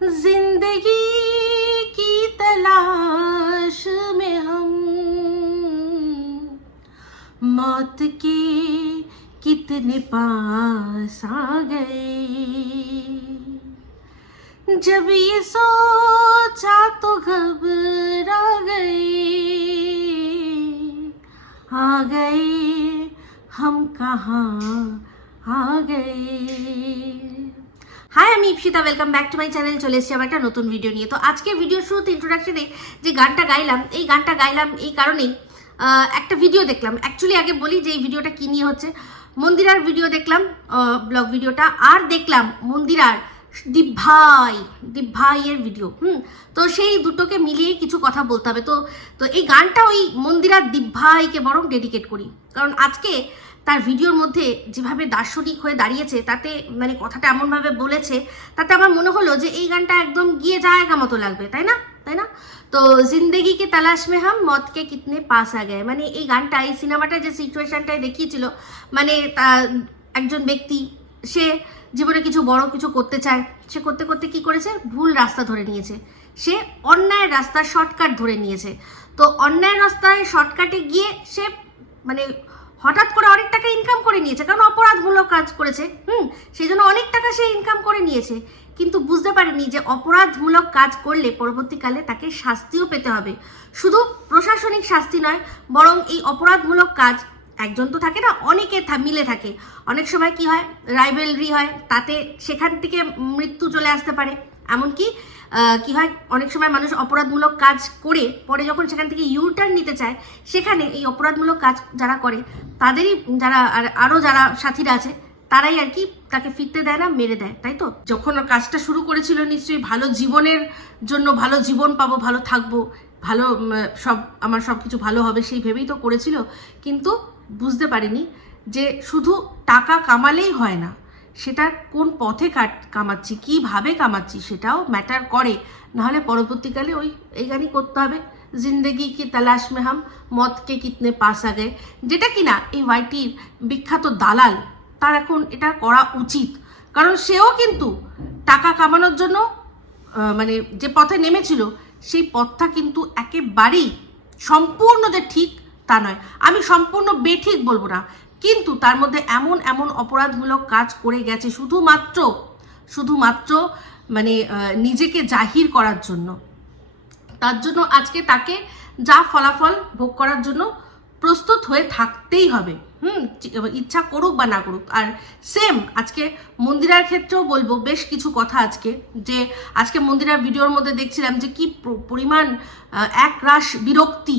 जिंदगी की तलाश में हम मौत के कितने पास आ गए, जब ये सोचा तो घबरा गए हम कहाँ आ गए। হাই, আমি Ipsita, welcome back to my channel. চলে এসেছি আমার একটা নতুন ভিডিও নিয়ে। তো আজকে ভিডিওর শুরুতে ইন্ট্রোডাকশনে যে গানটা গাইলাম এই কারণেই একটা ভিডিও দেখলাম। অ্যাকচুয়ালি আগে বলি যে এই ভিডিওটা কী নিয়ে হচ্ছে। মন্দিরার ভিডিও দেখলাম, ব্লগ ভিডিওটা, আর দেখলাম মন্দিরার দীপভাইয়ের ভিডিও। তো সেই দুটোকে মিলিয়ে কিছু কথা বলতে হবে। তো এই গানটা ওই মন্দিরার দীপভাইকে বরং ডেডিকেট করি, কারণ আজকে তার ভিডিওর মধ্যে যেভাবে দার্শনিক হয়ে দাঁড়িয়েছে, তাতে মানে কথাটা এমনভাবে বলেছে, তাতে আমার মনে হলো যে এই গানটা একদম গিয়ে জায়গা মতো লাগবে, তাই না? তো জিন্দেগি কে তালাশ মে হাম মত কে কিতনে পাস আ গায়ে, মানে এই গানটা, এই সিনেমাটা যে সিচুয়েশনটাই দেখিয়েছিল, মানে একজন ব্যক্তি, সে জীবনে কিছু বড় কিছু করতে চায়, সে করতে করতে কি করেছে, ভুল রাস্তা ধরে নিয়েছে, সে অন্যায়ের রাস্তা শর্টকাট ধরে নিয়েছে। তো অন্যায়ের রাস্তায় শর্টকাটে গিয়ে সে মানে হঠাৎ করে অনেক টাকা ইনকাম করে নিয়েছে, কারণ অপরাধমূলক কাজ করেছে। সেই জন্য অনেক টাকা সে ইনকাম করে নিয়েছে, কিন্তু বুঝতে পারেনি যে অপরাধমূলক কাজ করলে পরবর্তীকালে তাকে শাস্তিও পেতে হবে। শুধু প্রশাসনিক শাস্তি নয়, বরং এই অপরাধমূলক কাজ একজন তো থাকে না, অনেকে মিলে থাকে। অনেক সময় কি হয়, রাইভেলরি হয়, তাতে সেখান থেকে মৃত্যু চলে আসতে পারে। এমনকি কি হয়, অনেক সময় মানুষ অপরাধমূলক কাজ করে পরে যখন সেখান থেকে ইউটার্ন নিতে চায়, সেখানে এই অপরাধমূলক কাজ যারা করে তাদেরই যারা আরও যারা সাথীরা আছে, তারাই আর কি তাকে ফিরতে দেয় না, মেরে দেয়, তাই তো? যখন কাজটা শুরু করেছিল নিশ্চয়ই ভালো জীবনের জন্য, ভালো জীবন পাবো, ভালো থাকবো, ভালো আমার সব কিছু ভালো হবে, সেই ভেবেই তো করেছিল। কিন্তু বুঝতে পারিনি যে শুধু টাকা কামালেই হয় না, সেটা কোন পথে কামাচ্ছি, কীভাবে কামাচ্ছি, সেটাও ম্যাটার করে। নাহলে পরবর্তীকালে এই গানই করতে হবে, জিন্দেগি কি তালাশ মে হাম মত কে কিতনে পাস আ গায়ে, যেটা কিনা এই ওয়াইটির বিখ্যাত দালাল, তার এখন এটা করা উচিত। কারণ সেও কিন্তু টাকা কামানোর জন্য মানে যে পথে নেমেছিল, সেই পথটা কিন্তু একেবারেই সম্পূর্ণ যে ঠিক তা নয়। আমি সম্পূর্ণ বেঠিক বলবো না, কিন্তু তার মধ্যে এমন অপরাধমূলক কাজ করে গেছে শুধুমাত্র মানে নিজেকে জাহির করার জন্য। তার জন্য আজকে তাকে যা ফলাফল ভোগ করার জন্য প্রস্তুত হয়ে থাকতেই হবে, ইচ্ছা করুক বা না করুক। আর সেম আজকে মন্দিরার ক্ষেত্রেও বলবো বেশ কিছু কথা। আজকে মন্দিরার ভিডিওর মধ্যে দেখছিলাম যে কি পরিমাণ একরাশ বিরক্তি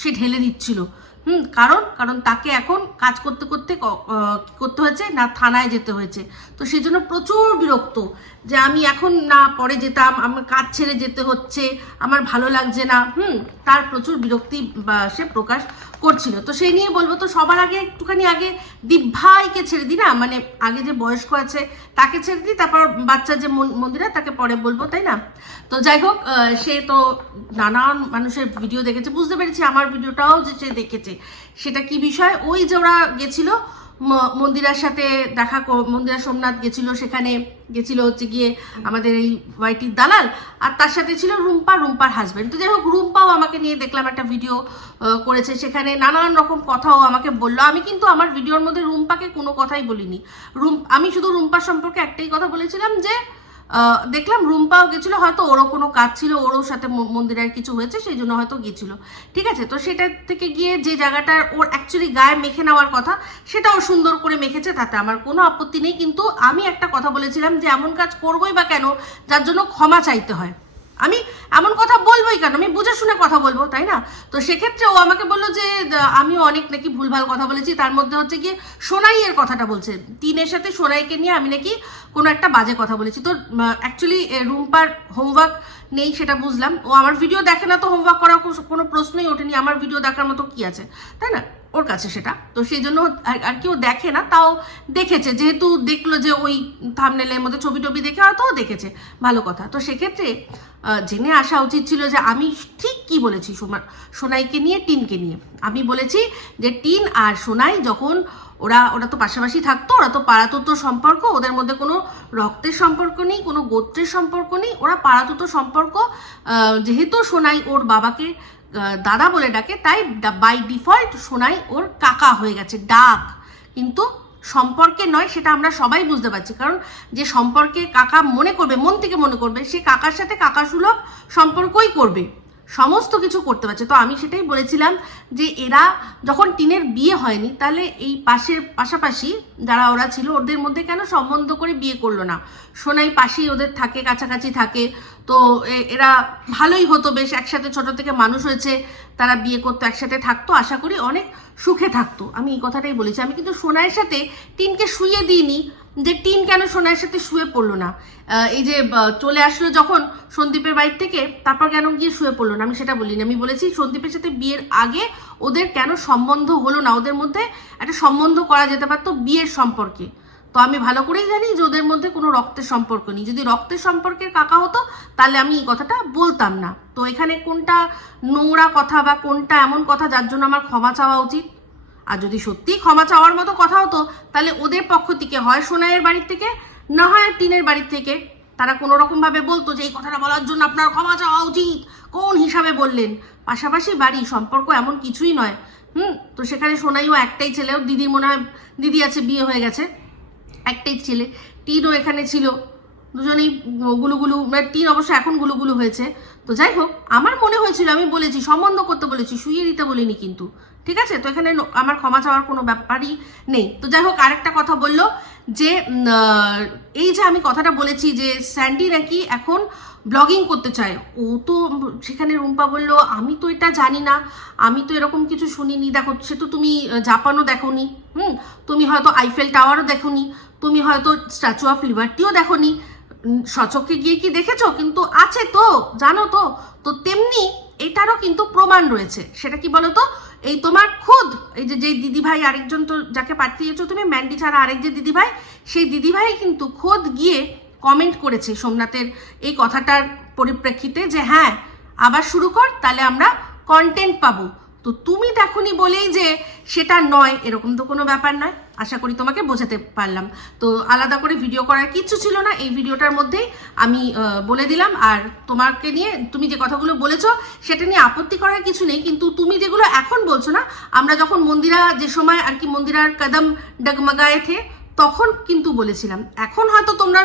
সে ঢেলে দিচ্ছিল। কারণ তাকে এখন কাজ করতে হয়েছে না, থানায় যেতে হয়েছে। তো সেই জন্য প্রচুর বিরক্ত যে আমি এখন না, পরে যেতাম, আমার কাজ ছেড়ে যেতে হচ্ছে, আমার ভালো লাগছে না। তার প্রচুর বিরক্তি সে প্রকাশ করছিল। তো সেই নিয়ে বলবো। তো সবার আগে একটুখানি আগে দীপভাইকে ছেড়ে দিই না, মানে আগে যে বয়স্ক আছে তাকে ছেড়ে দিই, তারপর বাচ্চা যে মন্দিরা তাকে পরে বলবো, তাই না? তো যাই হোক, সে তো নানান মানুষের ভিডিও দেখেছে, বুঝতে পেরেছি আমার ভিডিওটাও যে সে দেখেছে। সেটা কি বিষয়, ওই যে ওরা গেছিল মন্দিরার সাথে মন্দিরা সোমনাথ গেছিল, সেখানে গেছিল হচ্ছে গিয়ে আমাদের এই ওয়াইটির দালাল, আর তার সাথে ছিল রুম্পার হাজব্যান্ড। তো যাই হোক, রুম্পাও আমাকে নিয়ে দেখলাম একটা ভিডিও করেছে, সেখানে নানান রকম কথাও আমাকে বললো। আমি কিন্তু আমার ভিডিওর মধ্যে রুম্পাকে কোনো কথাই বলিনি। আমি শুধু রুম্পার সম্পর্কে একটাই কথা বলেছিলাম যে দেখলাম রুম্পাও গেছিলো, হয়তো ওরও কোনো কাজ ছিল, ওরও সাথে মন্দিরের কিছু হয়েছে, সেই জন্য হয়তো গেছিলো, ঠিক আছে? তো সেটা থেকে গিয়ে যে জায়গাটার ওর অ্যাকচুয়ালি গায়ে মেখে নেওয়ার কথা, সেটাও সুন্দর করে মেখেছে, তাতে আমার কোনো আপত্তি নেই। কিন্তু আমি একটা কথা বলেছিলাম যে এমন কাজ করবোই বা কেন যার জন্য ক্ষমা চাইতে হয়। আমি এমন কথা বলবোই কেন, আমি বুঝে শুনে কথা বলবো, তাই না? তো সেক্ষেত্রে ও আমাকে বললো যে আমিও অনেক নাকি ভুলভাল কথা বলেছি, তার মধ্যে হচ্ছে গিয়ে সোনাইয়ের কথাটা বলছে, তিনের সাথে সোনাইকে নিয়ে আমি নাকি কোনো একটা বাজে কথা বলেছি। তো অ্যাকচুয়ালি রুম্পার হোমওয়ার্ক নেই, সেটা বুঝলাম। ও আমার ভিডিও দেখে না, তো হোমওয়ার্ক করার কোনো প্রশ্নই ওঠেনি, আমার ভিডিও দেখার মতো কি আছে, তাই না? ওর কাছে সেটা, তো সেই জন্য আর কেউ দেখে না, তাও দেখেছে, যেহেতু দেখলো যে ওই থাম্বনেলের মধ্যে ছবি টবি দেখে হয়তো দেখেছে, ভালো কথা। তো সেক্ষেত্রে জেনে আসা উচিত ছিল যে আমি ঠিক কি বলেছি সোনাইকে নিয়ে, টিনকে নিয়ে। আমি বলেছি যে টিন আর সোনাই যখন ওরা তো পাশাপাশি থাকতো, ওরা তো পাড়াতুতো সম্পর্ক, ওদের মধ্যে কোনো রক্তের সম্পর্ক নেই, কোনো গোত্রের সম্পর্ক নেই, ওরা পাড়াতুতো সম্পর্ক। যেহেতু সোনাই ওর বাবাকে দাদা বলে ডাকে, তাই বাই ডিফল্ট সোনাই ওর কাকা হয়ে গেছে, ডাক, কিন্তু সম্পর্কে নয়, সেটা আমরা সবাই বুঝতে পারছি। কারণ যে সম্পর্কে কাকা মনে করবে, মন থেকে মনে করবে, সে কাকার সাথে কাকা সুলভ সম্পর্কই করবে, সমস্ত কিছু করতে পারছে। তো আমি সেটাই বলেছিলাম যে এরা যখন টিনের বিয়ে হয়নি, তাহলে এই পাশাপাশি যারা ওরা ছিল ওদের মধ্যে কেন সম্বন্ধ করে বিয়ে করলো না? সোনাই পাশেই ওদের থাকে, কাছাকাছি থাকে, তো এরা ভালোই হতো, বেশ একসাথে ছোট থেকে মানুষ হয়েছে, তারা বিয়ে করতো, একসাথে থাকতো, আশা করি অনেক সুখে থাকতো। আমি এই কথাটাই বলেছি। আমি কিন্তু সোনাইয়ের সাথে টিনকে শুইয়ে দিইনি যে টিন কেন সোনাইয়ের সাথে শুয়ে পড়লো না, এই যে চলে আসলো যখন সন্দীপের বাড়ি থেকে, তারপর কেন গিয়ে শুয়ে পড়লো না, আমি সেটা বলিনি। আমি বলেছি সন্দীপের সাথে বিয়ের আগে ওদের কেন সম্বন্ধ হলো না, ওদের মধ্যে একটা সম্বন্ধ করা যেতে পারতো বিয়ের সম্পর্কে। তো আমি ভালো করেই জানি যে ওদের মধ্যে কোনো রক্তের সম্পর্ক নেই। যদি রক্তের সম্পর্কের কাকা হতো তাহলে আমি এই কথাটা বলতাম না। তো এখানে কোনটা নোংরা কথা বা কোনটা এমন কথা যার জন্য আমার ক্ষমা চাওয়া উচিত? আর যদি সত্যিই ক্ষমা চাওয়ার মতো কথা হতো, তাহলে ওদের পক্ষ থেকে হয় সোনাইয়ের বাড়ির থেকে, না হয় টিনের বাড়ির থেকে তারা কোনো রকম ভাবে বলতো যে এই কথাটা বলার জন্য আপনার ক্ষমা চাওয়া উচিত, কোন হিসাবে বললেন? পাশাপাশি বাড়ি, সম্পর্ক এমন কিছুই নয়। তো সেখানে সোনাইও একটাই ছেলে, ওর দিদির মনে হয় দিদি আছে, বিয়ে হয়ে গেছে, একটাই ছেলে। টিনও এখানে ছিল, দুজনেই গুলুগুলু, টিন অবশ্য এখন গুলুগুলু হয়েছে। তো যাই হোক, আমার মনে হয়েছিল, আমি বলেছি সম্বন্ধ করতে বলেছি, শুইয়ে দিতে বলিনি কিন্তু, ঠিক আছে? তো এখানে আমার ক্ষমা চাওয়ার কোনো ব্যাপারই নেই। তো যাই হোক, আরেকটা কথা বললো যে এই যে আমি কথাটা বলেছি যে স্যান্ডি নাকি এখন ব্লগিং করতে চায়, ও তো সেখানে রুম্পা বলল আমি তো এটা জানি না, আমি তো এরকম কিছু শুনিনি। দেখো, সে তো তুমি জাপানও দেখোনি, তুমি হয়তো আইফেল টাওয়ারও দেখোনি, তুমি হয়তো স্ট্যাচু অফ লিবার্টিও দেখোনি, সচক্ষে গিয়ে কি দেখেছো? কিন্তু আছে তো, জানো তো। তো তেমনি এটারও কিন্তু প্রমাণ রয়েছে। সেটা কি বলো তো? এই তোমার খুদ এই যে দিদিভাই, আরেকজন তো যাকে পাঠিয়েছো তুমি, ম্যান্ডি ছাড়া আরেক যে দিদিভাই, সেই দিদিভাই কিন্তু খোদ গিয়ে কমেন্ট করেছে সোমনাথের এই কথাটার পরিপ্রেক্ষিতে যে হ্যাঁ আবার শুরু কর, তাহলে আমরা কন্টেন্ট পাবো। তো তুমি দেখোনি বলেই যে সেটা নয়, এরকম তো কোনো ব্যাপার নয়। আশা করি তোমাকে বোঝাতে পারলাম। তো আলাদা করে ভিডিও করার কিচ্ছু ছিল না, এই ভিডিওটার মধ্যেই আমি বলে দিলাম। আর তোমাকে নিয়ে তুমি যে কথাগুলো বলেছো সেটা নিয়ে আপত্তি করার কিছু নেই, কিন্তু তুমি যেগুলো এখন বলছো না, আমরা যখন মন্দিরা যে সময় আর কি মন্দিরার কদম ডগমগায়ে থে তখন কিন্তু বলেছিলাম। এখন হয়তো তোমরা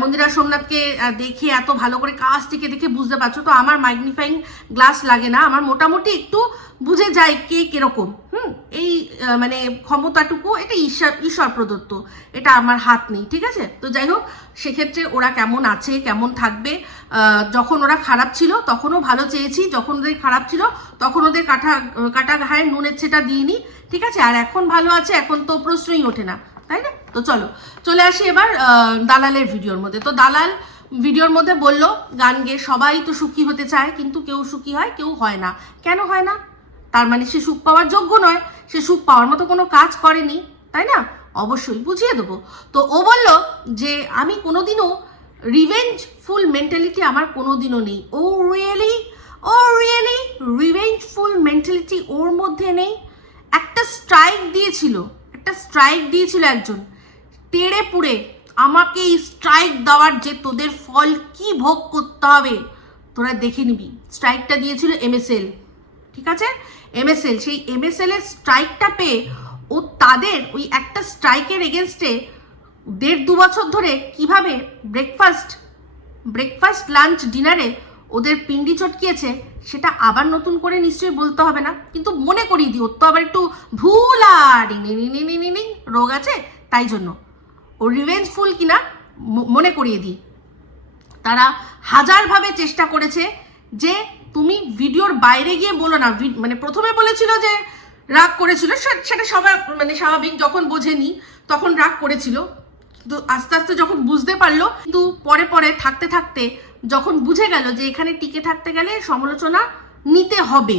মন্দিরা সোমনাথকে দেখে এত ভালো করে কাছ থেকে দেখে বুঝতে পারছো, তো আমার ম্যাগনিফাইং গ্লাস লাগে না, আমার মোটামুটি একটু বুঝে যায় কে কিরকম। এই মানে ক্ষমতাটুকু এটা ঈশ্বর প্রদত্ত, এটা আমার হাত নেই, ঠিক আছে? তো যাই হোক, সেক্ষেত্রে ওরা কেমন আছে, কেমন থাকবে, যখন ওরা খারাপ ছিল তখনও ভালো চেয়েছি, যখন ওদের খারাপ ছিল তখন ওদের কাটা ঘায়ে নুনের ছেটা দিইনি, ঠিক আছে? আর এখন ভালো আছে, এখন তো প্রশ্নই ওঠে না, তাই না? তো চলে আসি এবার দালালের ভিডিওর মধ্যে। তো দালাল ভিডিওর মধ্যে বললো গান গেয়ে সবাই তো সুখী হতে চায়, কিন্তু কেউ সুখী হয়, কেউ হয় না। কেন হয় না? তার মানে সে সুখ পাওয়ার যোগ্য নয়, সে সুখ পাওয়ার মতো কোনো কাজ করেনি, তাই না? অবশ্যই বুঝিয়ে দেবো। তো ও বলল যে আমি কোনোদিনও রিভেঞ্জফুল মেন্টালিটি আমার কোনোদিনও নেই। ও রিয়েলি রিভেঞ্জফুল মেন্টালিটি ওর মধ্যে নেই? একটা স্ট্রাইক দিয়েছিল একজন, তেড়ে পুড়ে আমাকে এই স্ট্রাইক দেওয়ার যে তোদের ফল কি ভোগ করতে হবে তোরা দেখে নিবি। স্ট্রাইকটা দিয়েছিল MSL, ঠিক আছে? MSL, সেই MSL এর স্ট্রাইকটা পেয়ে ও তাদের ওই একটা স্ট্রাইকের এগেনস্টে 1.5-2 বছর ধরে কিভাবে ব্রেকফাস্ট লাঞ্চ ডিনারে ওদের পিন্ডি চটকিয়েছে সেটা আবার নতুন করে নিশ্চয়ই বলতে হবে না, কিন্তু মনে করিয়ে দিই, ওর তো আবার একটু ভুল আর রোগ আছে, তাই জন্য ও রিভেঞ্জফুল কিনা মনে করিয়ে দিই। তারা হাজারভাবে চেষ্টা করেছে যে তুমি ভিডিওর বাইরে গিয়ে বলো না, মানে প্রথমে বলেছিল যে রাগ করেছিল, সেটা সবাই মানে স্বাভাবিক, যখন বোঝেনি তখন রাগ করেছিল, কিন্তু আস্তে আস্তে যখন বুঝতে পারলো, কিন্তু পরে থাকতে যখন বুঝে গেল যে এখানে টিকে থাকতে গেলে সমালোচনা নিতে হবে,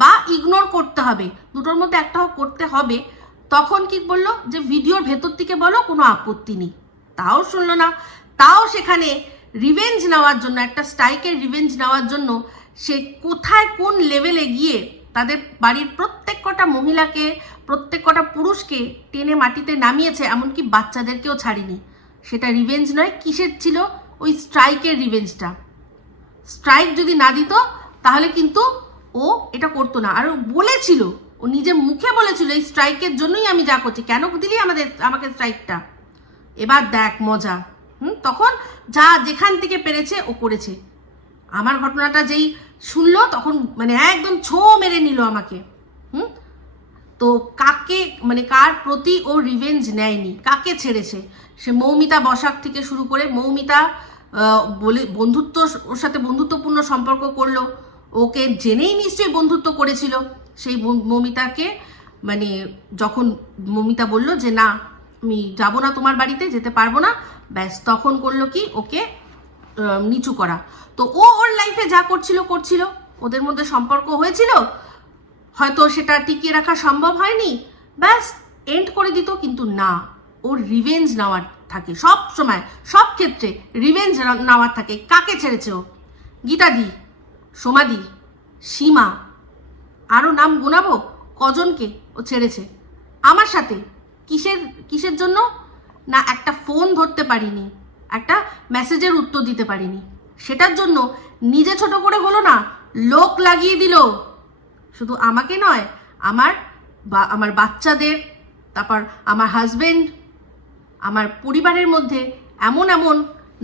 বা ইগনোর করতে হবে, দুটোর মধ্যে একটা করতে হবে। তখন কি বললো যে ভিডিওর ভেতর থেকে বলো কোনো আপত্তি নেই, তাও শুনলো না। তাও সেখানে রিভেঞ্জ নেওয়ার জন্য, একটা স্ট্রাইকের রিভেঞ্জ নেওয়ার জন্য সে কোথায় কোন লেভেলে গিয়ে তাদের বাড়ির প্রত্যেক কটা মহিলাকে, প্রত্যেক কটা পুরুষকে টেনে মাটিতে নামিয়েছে, এমনকি বাচ্চাদেরকেও ছাড়িনি। সেটা রিভেঞ্জ নয়, কিসের ছিল? ওই স্ট্রাইকের রিভেঞ্জটা। স্ট্রাইক যদি না দিত তাহলে কিন্তু ও এটা করতো না। আর ও বলেছিল, ও নিজে মুখে বলেছিল এই স্ট্রাইকের জন্যই আমি যা করছি, কেন দিলি আমাকে স্ট্রাইকটা, এবার দেখ মজা। তখন যা যেখান থেকে পেরেছে ও করেছে। আমার ঘটনাটা যেই শুনলো তখন মানে একদম ছো মেরে নিল আমাকে। তো কাকে মানে কার প্রতি ও রিভেঞ্জ নেয়নি, কাকে ছেড়েছে? সে মৌমিতা বসাক থেকে শুরু করে, মৌমিতা বলে বন্ধুত্ব, ওর সাথে বন্ধুত্বপূর্ণ সম্পর্ক করলো, ওকে জেনেই নিশ্চয়ই বন্ধুত্ব করেছিল। সেই মৌমিতাকে মানে যখন মৌমিতা বলল যে না আমি যাবো না তোমার বাড়িতে, যেতে পারবো না, ব্যাস তখন করলো কি ওকে নিচু করা। তো ও ওর লাইফে যা করছিল, ওদের মধ্যে সম্পর্ক হয়েছিল, হয়তো সেটা টিকিয়ে রাখা সম্ভব হয়নি, ব্যাস এন্ড করে দিত। কিন্তু না, ওর রিভেঞ্জ নেওয়ার থাকে সব সময়, সব ক্ষেত্রে রিভেঞ্জ নেওয়ার থাকে। কাকে ছেড়েছে ও? গীতাদি, সোমাদি, সীমা, আরও নাম গোনাবো কজনকে ও ছেড়েছে আমার সাথে। কিসের জন্য? না একটা ফোন ধরতে পারিনি, একটা মেসেজের উত্তর দিতে পারিনি, সেটার জন্য নিজে ছোট করে হলো না, লোক লাগিয়ে দিল। শুধু আমাকে নয়, আমার বাচ্চাদের, তারপর আমার হাজবেন্ড, আমার পরিবারের মধ্যে এমন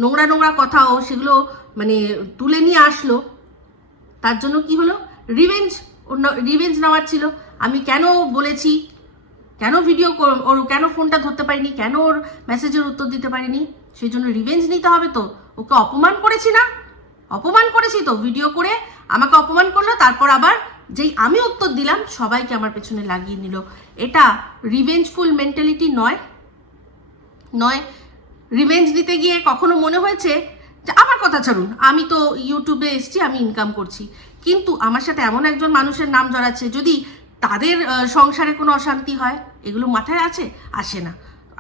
নোংরা কথাও সেগুলো মানে তুলে নিয়ে আসলো। তার জন্য কি হলো? রিভেঞ্জ নেওয়ার ছিল। আমি কেন বলেছি, কেন ভিডিও ওর কেন ফোনটা ধরতে পারিনি, কেন ওর মেসেজের উত্তর দিতে পারিনি, সেই জন্য রিভেঞ্জ নিতে হবে। তো ওকে অপমান করেছি না, অপমান করেছি তো, ভিডিও করে আমাকে অপমান করলো, তারপর আবার যেই আমি উত্তর দিলাম সবাইকে আমার পেছনে লাগিয়ে নিল। এটা রিভেঞ্জফুল মেন্টালিটি নয়। রিভেঞ্জ নিতে গিয়ে কখনো মনে হয়েছে যে আমার কথা ছাড়ুন, আমি তো ইউটিউবে এসছি, আমি ইনকাম করছি, কিন্তু আমার সাথে এমন একজন মানুষের নাম জড়াচ্ছে, যদি তাদের সংসারে কোনো অশান্তি হয়, এগুলো মাথায়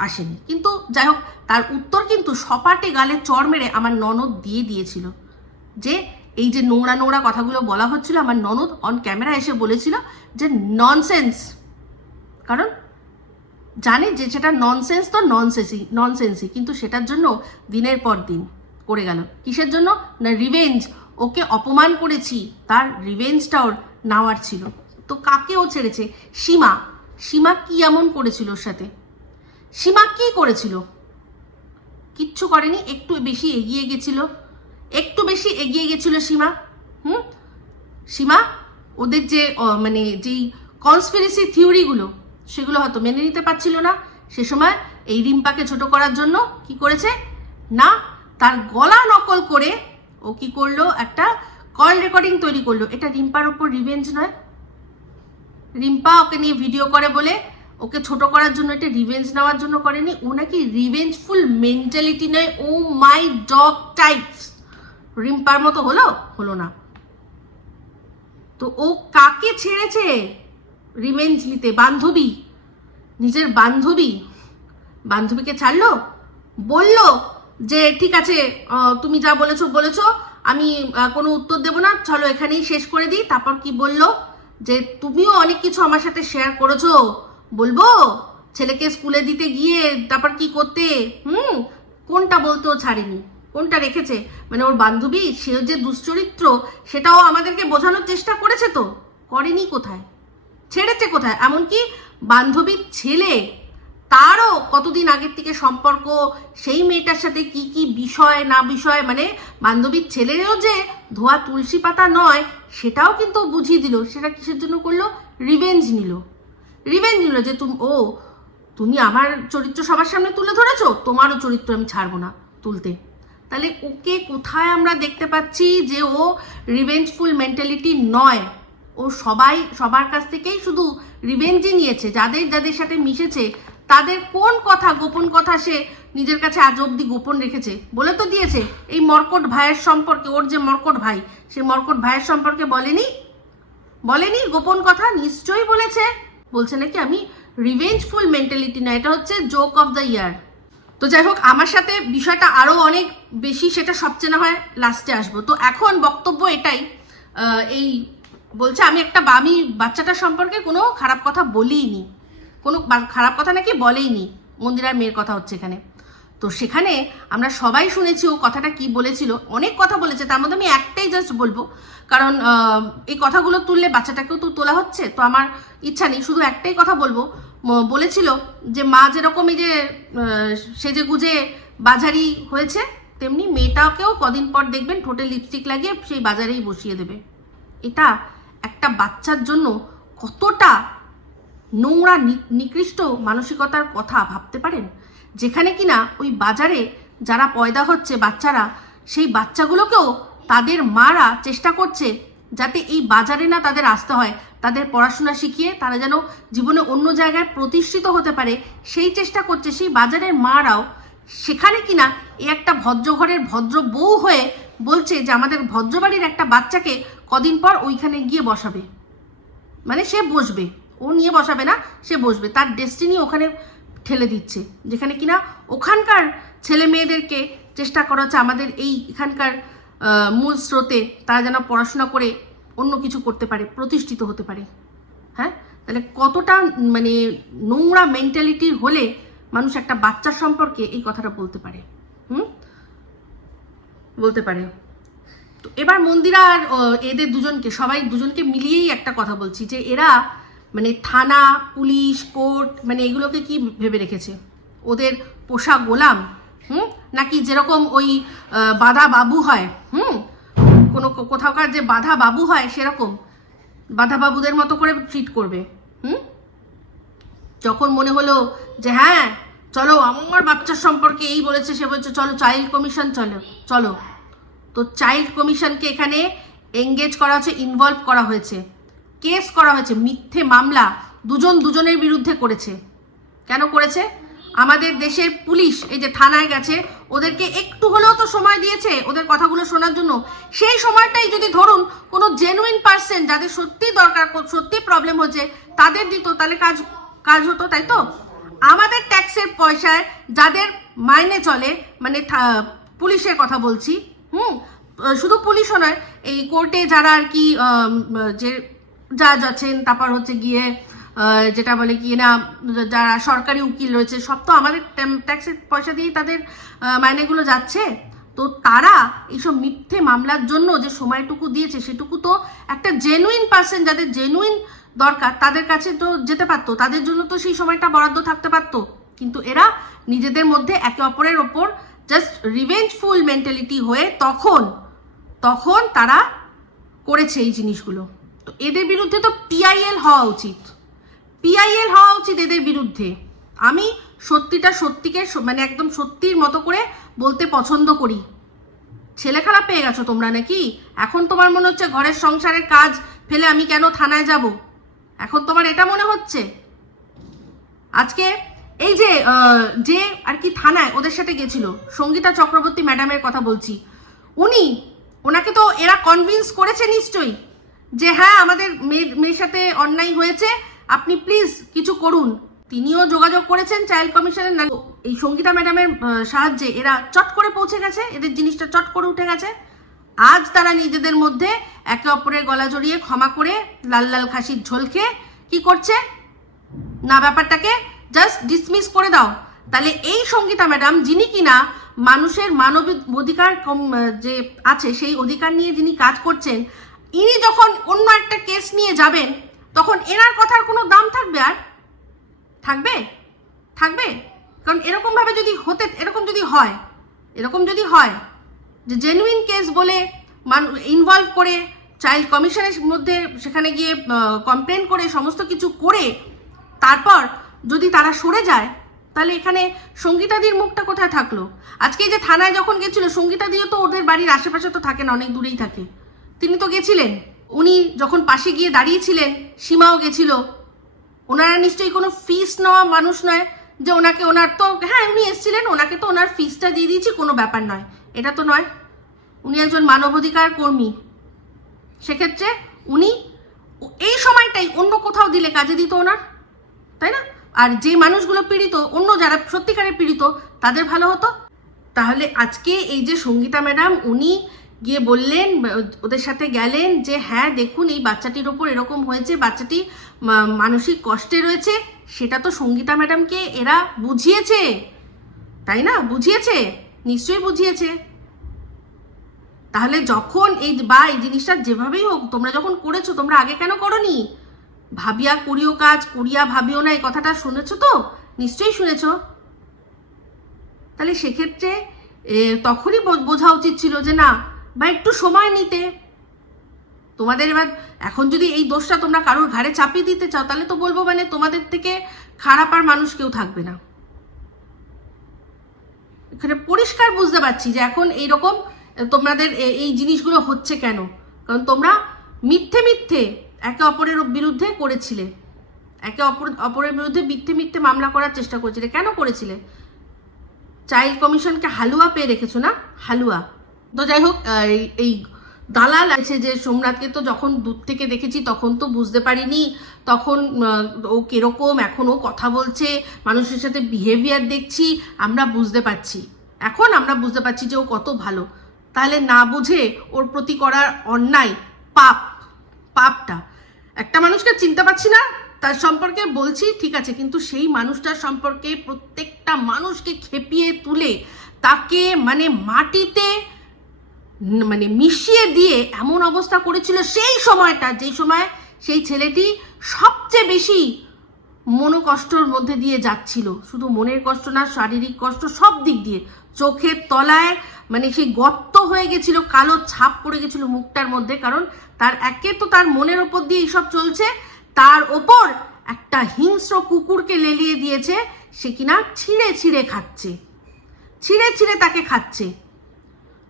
আসেনি। কিন্তু যাই হোক, তার উত্তর কিন্তু সপাটে গালে চড় মেরে আমার ননদ দিয়েছিল। যে এই যে নোংরা কথাগুলো বলা হচ্ছিল, আমার ননদ অন ক্যামেরা এসে বলেছিল যে ননসেন্স, কারণ জানে যে সেটা ননসেন্স তো ননসেন্সই, কিন্তু সেটার জন্য দিনের পর দিন করে গেল। কিসের জন্য? না রিভেঞ্জ। ওকে অপমান করেছি, তার রিভেঞ্জটা ওর নেওয়ার ছিল। তো কাকে ও ছেড়েছে? সীমা কি এমন করেছিল ওর সাথে? সীমা কি করেছিল? কিচ্ছু করেনি, একটু বেশি এগিয়ে গেছিল সীমা। ওদের যে মানে যেই কনস্পিরেসি থিওরিগুলো, সেগুলো হয়তো মেনে নিতে পারছিল না। সে সময় এই রিম্পাকে ছোট করার জন্য কি করেছে না, তার গলা নকল করে ও কি করলো, একটা কল রেকর্ডিং তৈরি করলো। এটা রিম্পার ওপর রিভেঞ্জ নয়? রিম্পা ওকে নিয়ে ভিডিও করে বলে ওকে ছোট করার জন্য, এটা রিভেঞ্জ নেওয়ার জন্য করেনি। ও নাকি রিভেঞ্জফুল মেন্টালিটি নয়, ও মাই ডগ টাইপস। রিম্পার মতো হলো না। তো ও কাকে ছেড়েছে রিভেঞ্জ নিতে? নিজের বান্ধবীকে ছাড়লো, বলল যে ঠিক আছে তুমি যা বলেছো, আমি কোনো উত্তর দেব না, চলো এখানেই শেষ করে দিই। তারপর কি বললো যে তুমিও অনেক কিছু আমার সাথে শেয়ার করেছো, বলবো ছেলেকে স্কুলে দিতে গিয়ে তারপর কি করতে, কোনটা বলতেও ছাড়েনি, কোনটা রেখেছে? মানে ওর বান্ধবী, সে যে দুশ্চরিত্র, সেটাও আমাদেরকে বোঝানোর চেষ্টা করেছে, তো করেনি। কোথায় ছেড়েছে? কোথায়? এমনকি বান্ধবীর ছেলে, তারও কতদিন আগের থেকে সম্পর্ক, সেই মেয়েটার সাথে কি বিষয় না বিষয়, মানে বান্ধবীর ছেলেরও যে ধোয়া তুলসী পাতা নয়, সেটাও কিন্তু বুঝিয়ে দিল। সেটা কিসের জন্য করলো? রিভেঞ্জ নিল যে তুমি আমার চরিত্র সবার সামনে তুলে ধরেছো, তোমারও চরিত্র আমি ছাড়বো না তুলতে। তাহলে ওকে কোথায় আমরা দেখতে পাচ্ছি যে ও রিভেঞ্জফুল মেন্টালিটি নয়? ও সবার কাছ থেকেই শুধু রিভেঞ্জই নিয়েছে। যাদের সাথে মিশেছে তাদের কোন কথা, গোপন কথা সে নিজের কাছে আজ অব্দি গোপন রেখেছে? বলে তো দিয়েছে এই মর্কট ভাইয়ের সম্পর্কে, ওর যে মর্কট ভাই, সে মর্কট ভাইয়ের সম্পর্কে বলেনি। বলেনি গোপন কথা? নিশ্চয়ই বলেছে। বলছে নাকি আমি রিভেঞ্জফুল মেন্টালিটি না, এটা হচ্ছে জোক অফ দ্য ইয়ার। তো যাই হোক, আমার সাথে বিষয়টা আরও অনেক বেশি, সেটা সবচেয়ে না হয় লাস্টে আসবো। তো এখন বক্তব্য এটাই, এই বলছে আমি বাচ্চাটার সম্পর্কে কোনো খারাপ কথা বলিনি, কোনো খারাপ কথা নাকি বলেইনি, মন্দিরার মেয়ের কথা হচ্ছে এখানে। তো সেখানে আমরা সবাই শুনেছি ও কথাটা কি বলেছিল, অনেক কথা বলেছে, তার মধ্যে আমি একটাই জাস্ট বলবো, কারণ এই কথাগুলো তুললে বাচ্চাটাকেও তো তোলা হচ্ছে, তো আমার ইচ্ছা নেই, শুধু একটাই কথা বলবো। বলেছিল যে মা যেরকম এই যে সেজে গুজে বাজারি হয়েছে, তেমনি মেয়েটাকেও কদিন পর দেখবেন ঠোঁটে লিপস্টিক লাগিয়ে সেই বাজারেই বসিয়ে দেবে। এটা একটা বাচ্চার জন্য কতটা নোংরা নিকৃষ্ট মানসিকতার কথা ভাবতে পারেন, যেখানে কিনা ওই বাজারে যারা পয়দা হচ্ছে বাচ্চারা, সেই বাচ্চাগুলোকেও তাদের মারা চেষ্টা করছে যাতে এই বাজারে না তাদের আসতে হয়, তাদের পড়াশোনা শিখিয়ে তারা যেন জীবনে অন্য জায়গায় প্রতিষ্ঠিত হতে পারে, সেই চেষ্টা করছে সেই বাজারের মারাও। সেখানে কিনা এই একটা ভদ্রঘরের ভদ্র বউ হয়ে বলছে যে আমাদের ভদ্রবাড়ির একটা বাচ্চাকে কদিন পর ওইখানে গিয়ে বসাবে, মানে সে বসবে, ও নিয়ে বসাবে না, সে বসবে, তার ডেস্টিনি ওখানে ঠেলে দিচ্ছে, যেখানে কিনা ওখানকার ছেলে মেয়েদেরকে চেষ্টা করা হচ্ছে আমাদের এখানকার মূল স্রোতে তারা যেন পড়াশোনা করে অন্য কিছু করতে পারে, প্রতিষ্ঠিত হতে পারে। হ্যাঁ, তাহলে কতটা মানে নোংরা মেন্টালিটির হলে মানুষ একটা বাচ্চার সম্পর্কে এই কথাটা বলতে পারে, বলতে পারে। তো এবার মন্দিরা আর এদের দুজনকে মিলিয়েই একটা কথা বলছি, যে এরা মানে থানা, পুলিশ, কোর্ট, মানে এগুলোকে কি ভেবে রেখেছে? ওদের পোষা গোলাম, নাকি যেরকম ওই বাধা বাবু হয়, কোনো কোথাওকার যে বাধা বাবু হয়, সেরকম বাধা বাবুদের মতো করে ট্রিট করবে? যখন মনে হলো যে হ্যাঁ চলো আমার বাচ্চার সম্পর্কে এই বলেছে, সে বলছে চলো চাইল্ড কমিশন, চলো। তো চাইল্ড কমিশনকে এখানে এঙ্গেজ করা হয়েছে, ইনভলভ করা হয়েছে, কেস করা হয়েছে, মিথ্যে মামলা দুজনের বিরুদ্ধে করেছে। কেন করেছে? আমাদের দেশের পুলিশ এই যে থানায় গেছে, ওদেরকে একটু হলেও তো সময় দিয়েছে ওদের কথাগুলো শোনার জন্য। সেই সময়টাই যদি ধরুন কোনো জেনুইন পার্সন যাদের সত্যি দরকার, সত্যি প্রবলেম হচ্ছে, তাদের দিত, তাহলে কাজ হতো, তাই তো? আমাদের ট্যাক্সের পয়সায় যাদের মাইনে চলে, মানে পুলিশের কথা বলছি, শুধু পুলিশও নয়, এই কোর্টে যারা আর কি যে জাজ আছেন, তারপর হচ্ছে গিয়ে যেটা বলে কি না, যারা সরকারি উকিল রয়েছে, সব তো আমাদের ট্যাক্সের পয়সা দিয়েই তাদের মাইনেগুলো যাচ্ছে। তো তারা এইসব মিথ্যে মামলার জন্য যে সময়টুকু দিয়েছে, সেটুকু তো একটা জেনুইন পার্সন যাদের জেনুইন দরকার তাদের কাছে তো যেতে পারতো, তাদের জন্য তো সেই সময়টা বরাদ্দ থাকতে পারতো। কিন্তু এরা নিজেদের মধ্যে একে অপরের ওপর জাস্ট রিভেঞ্জফুল মেন্টালিটি হয়ে তখন তারা করেছে এই জিনিসগুলো। তো এদের বিরুদ্ধে তো পিআইএল হওয়া উচিত এদের বিরুদ্ধে। আমি সত্যিকে মানে একদম সত্যির মতো করে বলতে পছন্দ করি। ছেলে খেলা পেয়ে গেছো তোমরা নাকি? এখন তোমার মনে হচ্ছে ঘরের সংসারের কাজ ফেলে আমি কেন থানায় যাব? এখন তোমার এটা মনে হচ্ছে? আজকে এই যে আর কি থানায় ওদের সাথে গেছিল সঙ্গীতা চক্রবর্তী ম্যাডামের কথা বলছি, ওনাকে তো এরা কনভিন্স করেছে নিশ্চয়ই যে হ্যাঁ আমাদের মেয়ের সাথে অন্যায় হয়েছে, আপনি প্লিজ কিছু করুন। তিনিও যোগাযোগ করেছেন চাইল্ড কমিশনের, এই সঙ্গীতা ম্যাডামের সাহায্যে এরা চট করে পৌঁছে গেছে, এদের জিনিসটা চট করে উঠে গেছে। আজ তারা নিজেদের মধ্যে একে অপরের গলা জড়িয়ে ক্ষমা করে লাল লাল খাসির ঝোল খেয়ে কি করছে না, ব্যাপারটাকে জাস্ট ডিসমিস করে দাও। তাহলে এই সঙ্গীতা ম্যাডাম, যিনি কিনা মানুষের মানবিক অধিকার যে আছে সেই অধিকার নিয়ে যিনি কাজ করছেন, ইনি যখন অন্য একটা কেস নিয়ে যাবেন, তখন এনার কথার কোনো দাম থাকবে? আর থাকবে? কারণ এরকম যদি হয় যে জেনুইন কেস বলে ইনভলভ করে চাইল্ড কমিশনের মধ্যে সেখানে গিয়ে কমপ্লেন করে সমস্ত কিছু করে তারপর যদি তারা সরে যায়, তাহলে এখানে সঙ্গীতাদির মুখটা কোথায় থাকলো? আজকে এই যে থানায় যখন গেছিল, সঙ্গীতাদিও তো ওদের বাড়ির আশেপাশে তো থাকে না, অনেক দূরেই থাকে, তিনি তো গেছিলেন। উনি যখন পাশে গিয়ে দাঁড়িয়েছিলেন, সীমাও গেছিল। ওনারা নিশ্চয়ই কোনো ফিস নেওয়া মানুষ নয় যে ওনার তো হ্যাঁ উনি এসেছিলেন, ওনাকে তো ওনার ফিসটা দিয়ে দিয়েছি, কোনো ব্যাপার নয়, এটা তো নয়। উনি একজন মানবাধিকার কর্মী, সেক্ষেত্রে উনি এই সময়টাই অন্য কোথাও দিলে কাজে দিত ওনার, তাই না? আর যে মানুষগুলো পীড়িত, অন্য যারা সত্যিকারের পীড়িত, তাদের ভালো হতো। তাহলে আজকে এই যে সঙ্গীতা ম্যাডাম উনি গিয়ে বললেন, ওদের সাথে গেলেন যে হ্যাঁ দেখুন এই বাচ্চাটির ওপর এরকম হয়েছে, বাচ্চাটি মানসিক কষ্টে রয়েছে, সেটা তো সঙ্গীতা ম্যাডামকে এরা বুঝিয়েছে, তাই না? বুঝিয়েছে, নিশ্চয়ই বুঝিয়েছে। তাহলে যখন এই জিনিসটা যেভাবেই হোক তোমরা যখন করেছো, তোমরা আগে কেন করোনি? ভাবিয়া করিও কাজ, করিয়া ভাবিও না, এই কথাটা শুনেছো তো? নিশ্চয়ই শুনেছো। তাহলে সেক্ষেত্রে তখনই বোঝা উচিত ছিল যে না, বা একটু সময় নিতে। তোমাদের এবার এখন যদি এই দোষটা তোমরা কারোর ঘাড়ে চাপিয়ে দিতে চাও, তাহলে তো বলবো মানে তোমাদের থেকে খারাপ আর মানুষ কেউ থাকবে না। এখানে পরিষ্কার বুঝতে পারছি যে এখন এইরকম তোমাদের এই জিনিসগুলো হচ্ছে কেন, কারণ তোমরা মিথ্যে মিথ্যে একে অপরের বিরুদ্ধে করেছিলে, একে অপরের বিরুদ্ধে মিথ্যে মামলা করার চেষ্টা করেছিলে। কেন করেছিলে? চাইল্ড কমিশনকে হালুয়া পেয়ে রেখেছো না, হালুয়া। তো যাই হোক, এই দালাল আছে যে সোমনাথকে তো যখন দূর থেকে দেখেছি তখন তো বুঝতে পারিনি, তখন ও কিরকম, এখন ও কথা বলছে, মানুষের সাথে বিহেভিয়ার দেখছি, আমরা বুঝতে পারছি, এখন আমরা বুঝতে পারছি যে ও কত ভালো। তাহলে না বুঝে ওর প্রতি করার অন্যায়, পাপটা, একটা মানুষকে চিনতে পারছি না তার সম্পর্কে বলছি ঠিক আছে, কিন্তু সেই মানুষটার সম্পর্কে প্রত্যেকটা মানুষকে খেপিয়ে তুলে তাকে মানে মাটিতে মানে মিশিয়ে দিয়ে এমন অবস্থা করেছিল সেই সময়টা, যেই সময় সেই ছেলেটি সবচেয়ে বেশি মনোকষ্টর মধ্যে দিয়ে যাচ্ছিল। শুধু মনের কষ্ট না, শারীরিক কষ্ট, সব দিক দিয়ে। চোখের তলায় মানে সেই গর্ত হয়ে গেছিল, কালো ছাপ পড়ে গেছিল মুখটার মধ্যে, কারণ তার একে তো তার মনের ওপর দিয়ে এইসব চলছে, তার ওপর একটা হিংস্র কুকুরকে লেলিয়ে দিয়েছে, সে কিনা ছিঁড়ে ছিঁড়ে খাচ্ছে, ছিঁড়ে ছিঁড়ে তাকে খাচ্ছে।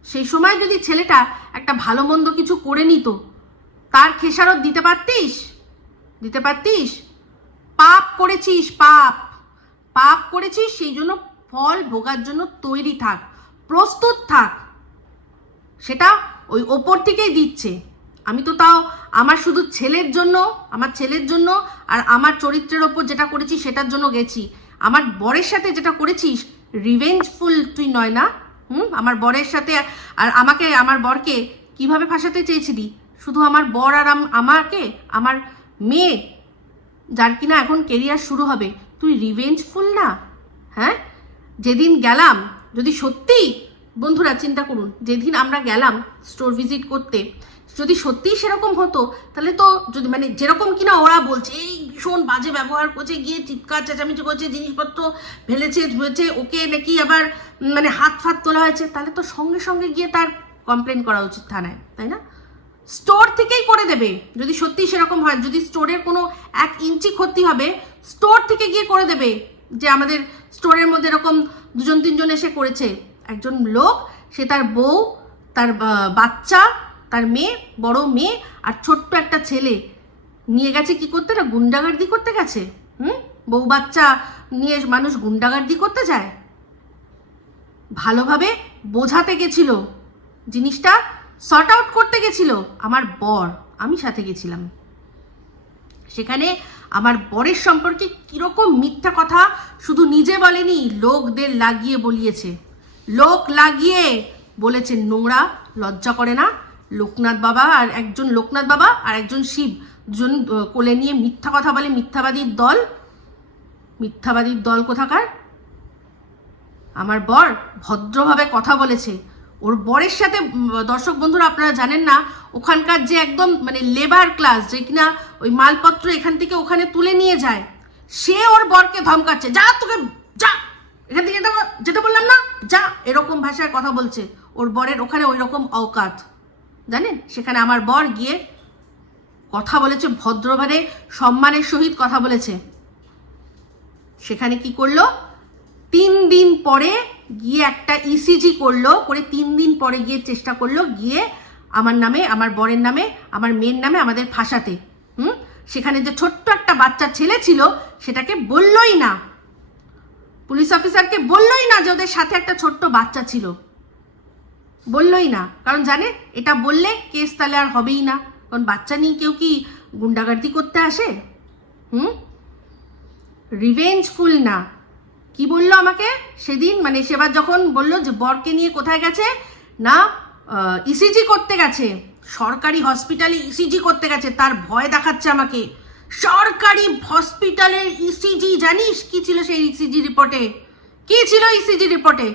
সেই সময় যদি ছেলেটা একটা ভালো মন্দ কিছু করে নিত, তার খেসারত দিতে পারতিস? দিতে পারতিস? পাপ করেছিস, পাপ করেছিস, সেই জন্য ফল ভোগার জন্য তৈরি থাক, প্রস্তুত থাক। সেটা ওই ওপর থেকেই দিচ্ছে। আমি তো তাও আমার শুধু ছেলের জন্য, আমার ছেলের জন্য আর আমার চরিত্রের ওপর যেটা করেছি সেটার জন্য গেছি। আমার বরের সাথে যেটা করেছিস রিভেঞ্জফুল তুই নয় না? আমার বরের সাথে আর আমাকে, আমার বরকে কিভাবে ফাঁসাতে চেয়েছিলি? শুধু আমার বর আর আমাকে, আমার মেয়ে যার কিনা এখন কেরিয়ার শুরু হবে, তুই রিভেঞ্জফুল না? হ্যাঁ, যেদিন গেলাম, যদি সত্যি বন্ধুরা চিন্তা করুন, যেদিন আমরা গেলাম স্টোর ভিজিট করতে, যদি সত্যিই সেরকম হতো, তাহলে তো যদি মানে যেরকম কিনা ওরা বলছে এই ভীষণ বাজে ব্যবহার করছে, গিয়ে চিৎকার চেঁচামেচি করছে, জিনিসপত্র ফেলেছে ধুয়েছে, ওকে নাকি আবার মানে হাত ফাত তোলা হয়েছে, তাহলে তো সঙ্গে সঙ্গে গিয়ে তার কমপ্লেন করা উচিত থানায়, তাই না? স্টোর থেকেই করে দেবে যদি সত্যি সেরকম হয়। যদি স্টোরের কোনো 1 ইঞ্চি ক্ষতি হবে, স্টোর থেকে গিয়ে করে দেবে যে আমাদের স্টোরের মধ্যে এরকম 2-3 জন এসে করেছে। একজন লোক, সে তার বউ, তার বাচ্চা, তার মেয়ে, বড় মেয়ে আর ছোট্ট একটা ছেলে নিয়ে গেছে কি করতে, না গুন্ডাগার্দি করতে গেছে। বউ বাচ্চা নিয়ে মানুষ গুন্ডাগার্দি করতে যায়? ভালোভাবে বোঝাতে গেছিল, জিনিসটা সর্ট আউট করতে গেছিল আমার বর, আমি সাথে গেছিলাম। সেখানে আমার বরের সম্পর্কে কিরকম মিথ্যা কথা শুধু নিজে বলেনি, লোকদের লাগিয়ে বলিয়েছে, লোক লাগিয়ে বলেছে। নোংরা, লজ্জা করে না? লোকনাথ বাবা আর একজন শিব, দুজন কোলে নিয়ে মিথ্যা কথা বলে, মিথ্যাবাদীর দল কোথাকার। আমার বর ভদ্রভাবে কথা বলেছে। ওর বরের সাথে, দর্শক বন্ধুরা আপনারা জানেন না, ওখানকার যে একদম মানে লেবার ক্লাস, যে কিনা ওই মালপত্র এখান থেকে ওখানে তুলে নিয়ে যায়, সে ওর বরকে ধমকাচ্ছে, যা তোকে যা এখান থেকে যেটা বললাম না যা, এরকম ভাষায় কথা বলছে। ওর বরের ওখানে ওই রকম অওকাত, জানেন? সেখানে আমার বর গিয়ে কথা বলেছে ভদ্রভাবে, সম্মানের সহিত কথা বলেছে। সেখানে কি করলো, 3 দিন পরে গিয়ে একটা ইসিজি করলো, করে 3 দিন পরে গিয়ে চেষ্টা করলো গিয়ে আমার নামে, আমার বরের নামে, আমার মেয়ের নামে আমাদের ফাঁসাতে। সেখানে যে ছোট্ট একটা বাচ্চা ছেলে ছিল সেটাকে বললোই না, পুলিশ অফিসারকে বললোই না যে ওদের সাথে একটা ছোট্ট বাচ্চা ছিল, বললোই না। কারণ জানে এটা বললে কেস তাহলে আর হবেই না, কারণ বাচ্চা নিয়ে কেউ কি গুন্ডাগার্দি করতে আসে? রিভেঞ্জফুল না। কি বললো আমাকে সেদিন, মানে সেবার যখন বললো যে বরকে নিয়ে কোথায় গেছে, না ইসিজি করতে গেছে, সরকারি হসপিটালে ইসিজি করতে গেছে, তার ভয় দেখাচ্ছে আমাকে। সরকারি হসপিটালের ইসিজি, জানিস কি ছিল সেই ইসিজি রিপোর্টে? কি ছিল ইসিজি রিপোর্টে?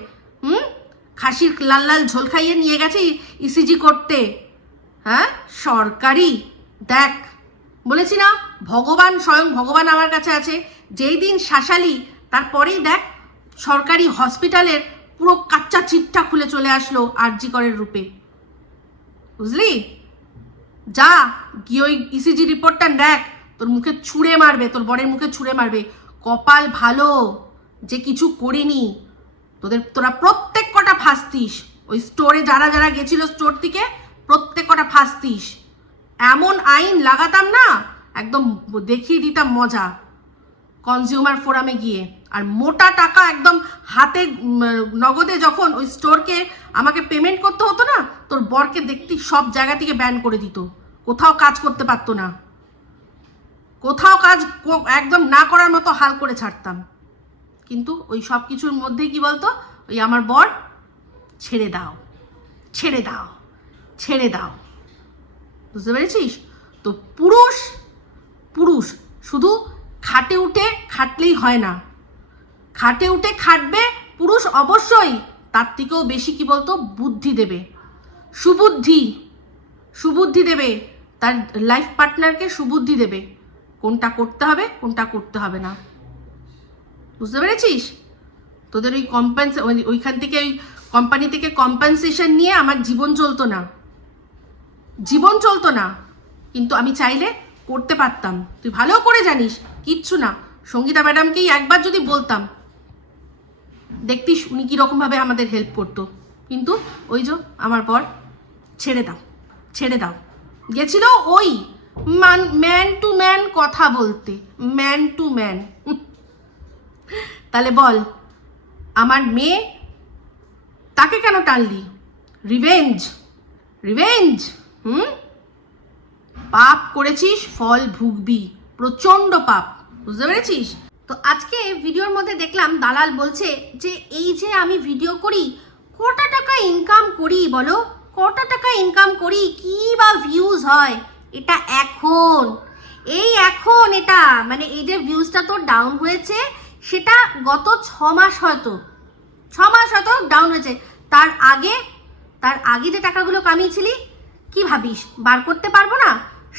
খাসির লাল লাল ঝোল খাইয়ে নিয়ে গেছে ইসিজি করতে। হ্যাঁ, সরকারি। দেখ, বলেছি না, ভগবান, স্বয়ং ভগবান আমার কাছে আছে। যেই দিন শাসালি তারপরেই দেখ সরকারি হসপিটালের পুরো কাচ্চা চিটটা খুলে চলে আসলো আরজি করের রূপে। বুঝলি? যা গিয়ে ওই ইসিজি রিপোর্টটা দেখ, তোর মুখে ছুঁড়ে মারবে, তোর বরের মুখে ছুঁড়ে মারবে। কপাল ভালো যে কিছু করিনি। তোরা প্রত্যেক কটা ফাঁসতিস। ওই স্টোরে যারা যারা গেছিল স্টোর থেকে প্রত্যেক কটা ফাঁসতিস। এমন আইন লাগাতাম না, একদম দেখিয়ে দিতাম মজা কনজিউমার ফোরামে গিয়ে। আর মোটা টাকা একদম হাতে নগদে যখন ওই স্টোরকে আমাকে পেমেন্ট করতে হতো না, তোর বরকে দেখতে সব জায়গা থেকে ব্যান করে দিত। কোথাও কাজ করতে পারতো না, কোথাও কাজ একদম না করার মতো হাল করে ছাড়তাম। কিন্তু ওই সব কিছুর মধ্যে কি বলতো, ওই আমার বর ছেড়ে দাও, ছেড়ে দাও, ছেড়ে দাও। বুঝতে পেরেছিস? তো পুরুষ পুরুষ শুধু খাটে উঠে খাটলেই হয় না, খাটে উঠে খাটবে পুরুষ অবশ্যই, তার থেকেও বেশি কি বলতো বুদ্ধি দেবে, সুবুদ্ধি, সুবুদ্ধি দেবে তার লাইফ পার্টনারকে, সুবুদ্ধি দেবে কোনটা করতে হবে কোনটা করতে হবে না। বুঝতে পেরেছিস? তোদের ওই ওইখান থেকে ওই কোম্পানি থেকে কম্পেনসেশন নিয়ে আমার জীবন চলতো না, জীবন চলতো না। কিন্তু আমি চাইলে করতে পারতাম, তুই ভালো করে জানিস। কিচ্ছু না, সঙ্গীতা ম্যাডামকেই একবার যদি বলতাম, দেখতিস উনি কীরকমভাবে আমাদের হেল্প করতো। কিন্তু ওই যে আমার বর ছেড়ে দাও, ছেড়ে দাও গেছিল ওই ম্যান টু ম্যান কথা বলতে, ম্যান টু ম্যান। তাহলে বল, আমার মেয়ে, তাকে কেন টানলি? Revenge, revenge. পাপ করেছিস, ফল ভুগবি, প্রচন্ড পাপ। বুঝতে পেরেছিস? তো আজকে ভিডিওর মধ্যে দেখলাম দালাল বলছে যে এই যে আমি ভিডিও করি, কটা টাকা ইনকাম করি বলো, কটা টাকা ইনকাম করি, কি বা ভিউজ হয়। এটা এখন, এই এখন এটা মানে এই যে ভিউজটা তো ডাউন হয়েছে, সেটা গত 6 মাস হয়তো, 6 মাস হয়তো ডাউন হয়েছে। তার আগে যে টাকাগুলো কামিয়েছিলি, কি ভাবিস বার করতে পারবো না?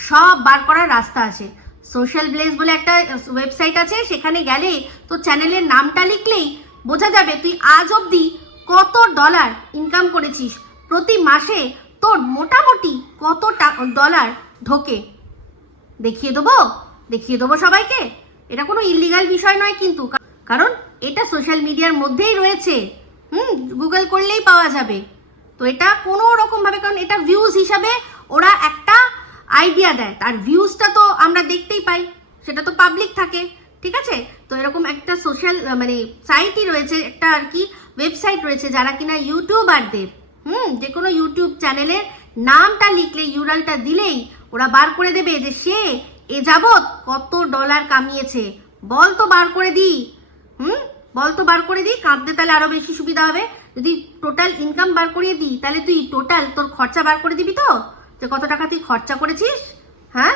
সব বার করার রাস্তা আছে। সোশ্যাল ব্লেজ বলে একটা ওয়েবসাইট আছে, সেখানে গেলে তো চ্যানেলের নামটা লিখলেই বোঝা যাবে তুই আজ অবধি কত ডলার ইনকাম করেছিস, প্রতি মাসে তোর মোটামুটি কত ডলার ঢোকে। দেখিয়ে দেবো সবাইকে। এটা কোনো ইলিগাল বিষয় নয় কিন্তু, কারণ এটা সোশ্যাল মিডিয়ার মধ্যেই রয়েছে। গুগল করলেই পাওয়া যাবে। তো এটা কোনো রকম ভাবে, কারণ এটা ভিউজ হিসাবে ওরা একটা আইডিয়া দেয়, তার ভিউজটা তো আমরা দেখতেই পাই, সেটা তো পাবলিক থাকে, ঠিক আছে? তো এরকম একটা সোশ্যাল মানে সাইটই রয়েছে, একটা আর কি ওয়েবসাইট রয়েছে, যারা কিনা ইউটিউবারদের যে কোনো ইউটিউব চ্যানেলের নামটা লিখলে, ইউরালটা দিলেই ওরা বার করে দেবে যে সে এ যাবৎ কত ডলার কামিয়েছে। বল তো বার করে দিই, বল তো বার করে দিই, কাঁদতে তাহলে আরো বেশি সুবিধা হবে। যদি টোটাল ইনকাম বার করিয়ে দিই, তাহলে তুই টোটাল তোর খরচা বার করে দিবি তো, যে কত টাকা তুই খরচা করেছিস। হ্যাঁ,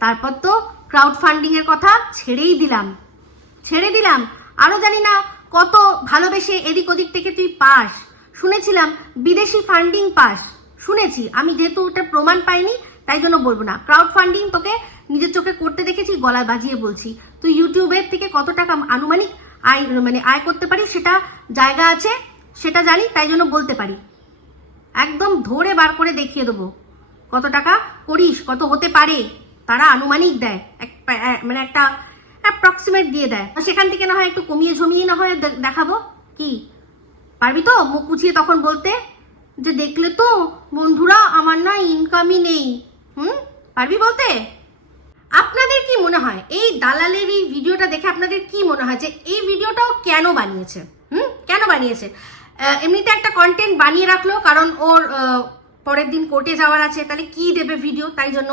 তারপর তো ক্রাউড ফান্ডিং এর কথা ছেড়ে দিলাম। আরো জানি না কত ভালোবেসে এদিক ওদিক থেকে তুই পাস, শুনেছিলাম বিদেশি ফান্ডিং পাস, শুনেছি আমি, যেহেতু ওটা প্রমাণ পাইনি তাই জন্য বলবো না। ক্রাউড ফান্ডিং তোকে নিজের চোখে করতে দেখেছি, গলা বাজিয়ে বলছি। তুই ইউটিউবের থেকে কত টাকা আনুমানিক আয় করতে পারিস, সেটা জায়গা আছে, সেটা জানি, তাই জন্য বলতে পারি। একদম ধরে বার করে দেখিয়ে দেবো কত টাকা করিস, কত হতে পারে, তারা আনুমানিক দেয়, মানে একটা অ্যাপ্রক্সিমেট দিয়ে দেয়। সেখান থেকে না হয় একটু কমিয়ে ঝমিয়ে না হয় দেখাবো। কি পারবি তো মুখ পুছিয়ে তখন বলতে যে দেখলে তো বন্ধুরা আমার না ইনকামই নেই? পারবি বলতে? আপনাদের কি মনে হয় এই দালালের এই ভিডিওটা দেখে আপনাদের কি মনে হয় যে এই ভিডিওটাও কেন বানিয়েছে? কেন বানিয়েছে? এমনিতে একটা কন্টেন্ট বানিয়ে রাখলো, কারণ ওর পরের দিন কোর্টে যাওয়ার আছে, তাহলে কি দেবে ভিডিও, তাই জন্য।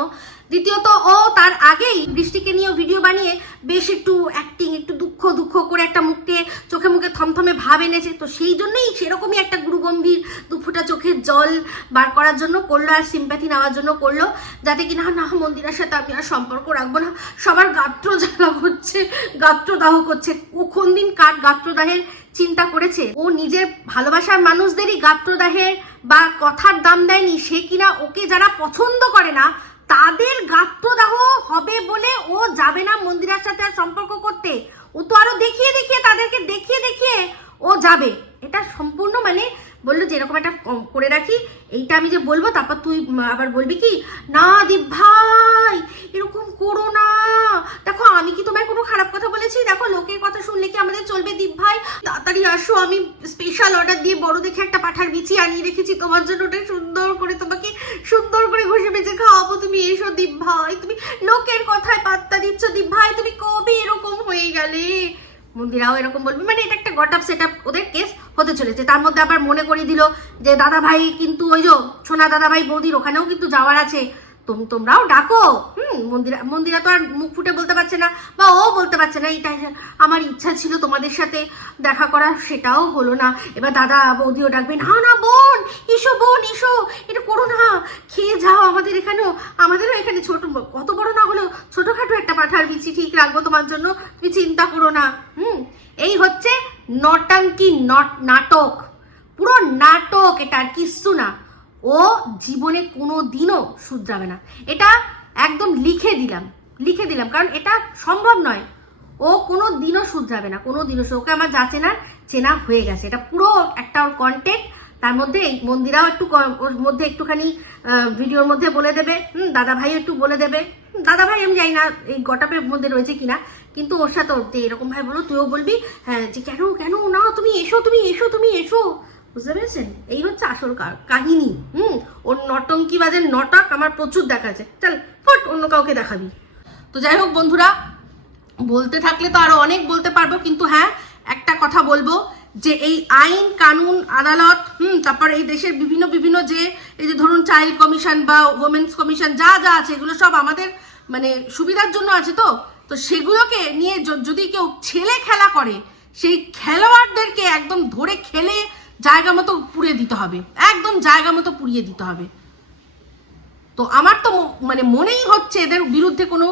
দ্বিতীয়ত ও তার আগেই বৃষ্টিকে নিয়েও ভিডিও বানিয়ে বেশ একটু অ্যাক্টিং, একটু দুঃখ দুঃখ করে একটা মুখে চোখে মুখে থমথমে ভাব এনেছে, তো সেই জন্যই সেরকমই একটা গুরুগম্ভীর দুফুটা চোখের জল বার করার জন্য করলো, আর সিম্প্যাথি নেওয়ার জন্য করলো, যাতে কিনা না মন্দিরার সাথে আমি আর সম্পর্ক রাখবো না, সবার গাত্র জ্বালা করছে, গাত্রদাহ করছে। ও কোন দিন কার গাত্রদাহের চিন্তা করেছে? ও নিজের ভালোবাসার মানুষদেরই গাত্রদাহের বা কথার দাম দেয়নি, সে কিনা ওকে যারা পছন্দ করে না তাদের গাত্রদাহ হবে বলে ও যাবে না মন্দিরার সাথে আর সম্পর্ক করতে। ও তো আরো দেখিয়ে দেখিয়ে তাদেরকে দেখিয়ে ও যাবে। এটা সম্পূর্ণ মানে বললো যে এরকম একটা করে রাখি, এইটা আমি যে বলবো তারপর তুই আবার বলবি কি না দীপ ভাই এরকম করো না, দেখো আমি কি তোমায় কোনো খারাপ কথা বলেছি, দেখো লোকের কথা শুনলে কি আমাদের চলবে দীপ ভাই, তাড়াতাড়ি আসো, আমি স্পেশাল অর্ডার দিয়ে বড় দেখে একটা পাঠার বিচি আনিয়ে রেখেছি তোমার জন্য, ওটা সুন্দর করে তোমাকে সুন্দর করে ঘষে বেজে খাওয়াবো, তুমি এসো দীপ ভাই, তুমি লোকের কথায় পাত্তা দিচ্ছ দীপ ভাই, তুমি কবে এরকম হয়ে গেলে। মন্দিরাও এরকম বলবে, মানে এটা একটা গট আপ সেট আপ ওদের কেস হতে চলেছে। তার মধ্যে আবার মনে করিয়ে দিল যে দাদা ভাই কিন্তু ওই যে সোনা দাদা ভাই বৌদির ওখানেও কিন্তু যাওয়ার আছে, তোমরাও ডাকো। মন্দিরা তো আর মুখ ফুটে বলতে পারছে না, বা ও বলতে পারছে না এইটাই আমার ইচ্ছা ছিল তোমাদের সাথে দেখা করা, সেটাও হলো না। এবার দাদা বৌদিও ডাকবে, না বোন এসো এটা করো না, খেয়ে যাও, আমাদের এখানেও, আমাদেরও এখানে ছোট, কত বড় না হলেও ছোটখাটো একটা পাঠার বিচি ঠিক রাখবো তোমার জন্য, তুমি চিন্তা করো না। এই হচ্ছে নটাঙ্কি, নাটক, পুরো নাটক, এটা আর কিচ্ছু না। ও জীবনে কোনো দিনও শুধরাবে না, এটা একদম লিখে দিলাম, কারণ এটা সম্ভব নয়। ও কোনো দিনও শুধরাবে না, কোনো দিনও। ওকে আমার যা চেনা হয়ে গেছে, এটা পুরো একটা ওর কন্টেন্ট। তার মধ্যে এই মন্দিরাও একটু ওর মধ্যে একটুখানি ভিডিওর মধ্যে বলে দেবে, দাদা ভাইও একটু বলে দেবে। দাদা ভাই আমি জানি না এই গটাপের মধ্যে রয়েছে কিনা, কিন্তু ওর সাথে এরকম ভাই বলো, তুইও বলবি হ্যাঁ যে কেন না তুমি এসো, বুঝতে পেরেছেন? এই হচ্ছে আসল কাহিনী। ওর নটঙ্কি বাজের নাটক আমার প্রচুর দেখাচ্ছে। চল ফট অন্য কাউকে দেখাবি। তো যাই হোক বন্ধুরা, বলতে থাকলে তো আরো অনেক বলতে পারবো, কিন্তু হ্যাঁ একটা কথা বলবো যে এই আইন কানুন আদালত, তারপর এই দেশের বিভিন্ন যে এই যে ধরুন চাইল্ড কমিশন বা ওমেন্স কমিশন যা আছে, এগুলো সব আমাদের মানে সুবিধার জন্য আছে। তো সেগুলোকে নিয়ে যদি কেউ ছেলে খেলা করে, সেই খেলোয়াড়দেরকে একদম ধরে খেলে জায়গা মতো পুড়িয়ে দিতে হবে, একদম জায়গা মতো পুড়িয়ে দিতে হবে। তো আমার তো মানে মনেই হচ্ছে এদের বিরুদ্ধে কোনো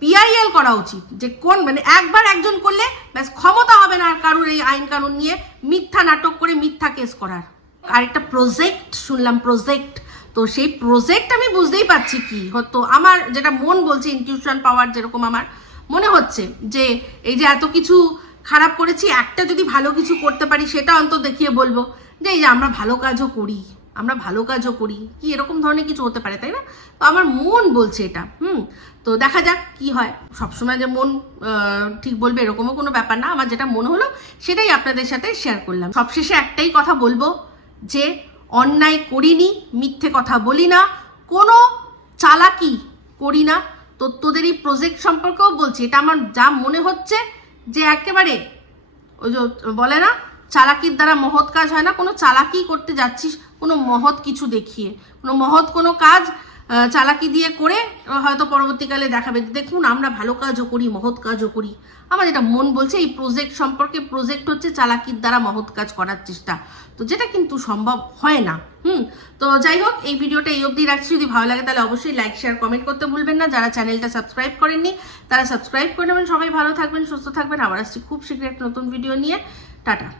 পিআইএল করা উচিত, যে কোন মানে একবার একজন করলে ব্যাস ক্ষমতা হবে না আর কারুর এই আইন কানুন নিয়ে মিথ্যা নাটক করে মিথ্যা কেস করার। আরেকটা প্রজেক্ট শুনলাম, তো সেই প্রজেক্ট আমি বুঝতেই পারছি কি হতো, আমার যেটা মন বলছে, ইনটিউশন পাওয়ার যেরকম আমার মনে হচ্ছে যে এই যে এত কিছু খারাপ করেছি, একটা যদি ভালো কিছু করতে পারি সেটা অন্তত দেখিয়ে বলবো যে এই যে আমরা ভালো কাজও করি, কি এরকম ধরনের কিছু হতে পারে, তাই না? তো আমার মন বলছে এটা। তো দেখা যাক কি হয়। সবসময় যে মন ঠিক বলবে এরকমও কোনো ব্যাপার না, আমার যেটা মনে হলো সেটাই আপনাদের সাথে শেয়ার করলাম। সবশেষে একটাই কথা বলবো যে অন্যায় করিনি, মিথ্যে কথা বলি না, কোনো চালাকি করি না। তো তোদের এই প্রজেক্ট সম্পর্কেও বলছি, এটা আমার যা মনে হচ্ছে যে একেবারে ওই যে বলে না চালাকির দ্বারা মহৎ কাজ হয় না, কোনো চালাকি করতে যাচ্ছিস কোনো মহৎ কিছু দেখিয়ে, কোনো মহৎ কোনো কাজ চালাকি দিয়ে করে হয়তো পরবর্তীকালে দেখাবে দেখুন আমরা ভালো কাজও করি, মহৎ কাজও করি। আমার যেটা মন বলছে এই প্রজেক্ট সম্পর্কে, প্রজেক্ট হচ্ছে চালাকির দ্বারা মহৎ কাজ করার চেষ্টা, তো যেটা কিন্তু সম্ভব হয় না। তো যাই হোক, এই ভিডিওটা এই অবধি রাখছি। যদি ভালো লাগে তাহলে অবশ্যই লাইক শেয়ার কমেন্ট করতে ভুলবেন না। যারা চ্যানেলটা সাবস্ক্রাইব করেননি তারা সাবস্ক্রাইব করে নেবেন। সবাই ভালো থাকবেন, সুস্থ থাকবেন। আবার আসছি খুব শীঘ্রই একটা নতুন ভিডিও নিয়ে। টাটা।